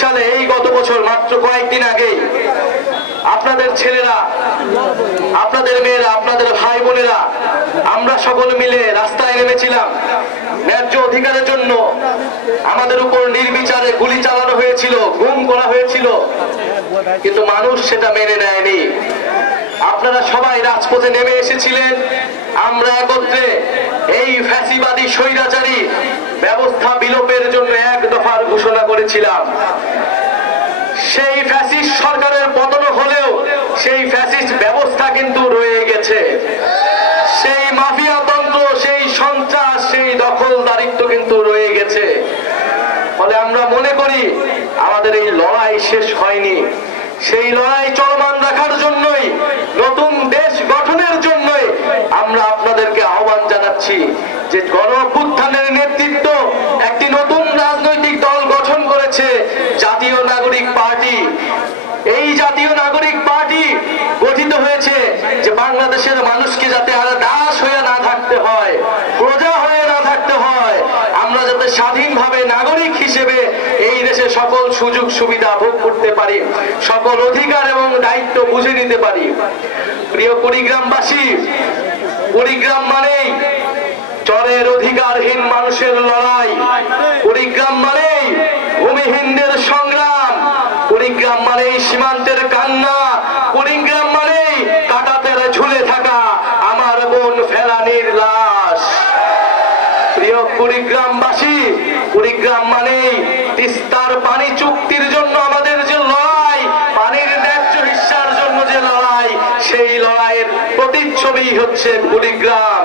সালে এই গত বছর মাত্র কয়েকদিন আগেই আপনাদের ছেলেরা, আপনাদের মেয়েরা, আপনাদের ভাই বোনেরা, আমরা সকল মিলে রাস্তায় নেমেছিলাম। ন্যায্য অধিকারের জন্য আমাদের উপর নির্বিচারে গুলি চালানো হয়েছিল, গুম করা হয়েছিল। কিন্তু মানুষ সেটা মেনে নেয়নি। আপনারা সবাই রাজপথে নেমে এসেছিলেন। আমরা একত্রে এই ফ্যাসিবাদী, স্বৈরাচারী ব্যবস্থা বিলোপের জন্য করেছিলাম। সেই ফ্যাসিস্ট সরকারের পতন হলেও সেই ফ্যাসিস্ট ব্যবস্থা কিন্তু রয়ে গেছে। সেই মাফিয়া তন্ত্র, সেই সন্ত্রাস, সেই দখলদারিত্ব কিন্তু রয়ে গেছে। ফলে আমরা মনে করি আমাদের এই লড়াই শেষ হয়নি। সেই লড়াই চলমান রাখার জন্যই, নতুন দেশ গঠনের জন্যই আমরা আপনাদেরকে আহ্বান জানাচ্ছি যে গণ এই জাতীয় নাগরিক পার্টি গঠিত হয়েছে যে বাংলাদেশের মানুষকে যাতে আর দাস হয়ে না থাকতে হয়, প্রজা হয়ে না থাকতে হয়, আমরা যাতে স্বাধীনভাবে নাগরিক হিসেবে এই দেশে সকল সুযোগ সুবিধা ভোগ করতে পারি, সকল অধিকার এবং দায়িত্ব বুঝে নিতে পারি। প্রিয় কুড়িগ্রামবাসী, কুড়িগ্রাম মানেই চরের অধিকারহীন মানুষের লড়াই, কুড়িগ্রাম মানেই ভূমিহীনদের সংগ্রাম। কুড়িগ্রাম মানেই সীমান্তের কান্না, কুড়িগ্রাম মানেই কাটাতের ঝুলে থাকা আমার বোন ফেলানির লাশ। প্রিয় কুড়িগ্রামবাসী, কুড়িগ্রাম মানেই তিস্তার পানি চুক্তির জন্য আমাদের যে লড়াই, পানির ন্যায্য হিস্সার জন্য যে লড়াই, সেই লড়াইয়ের প্রতিচ্ছবি হচ্ছে কুড়িগ্রাম।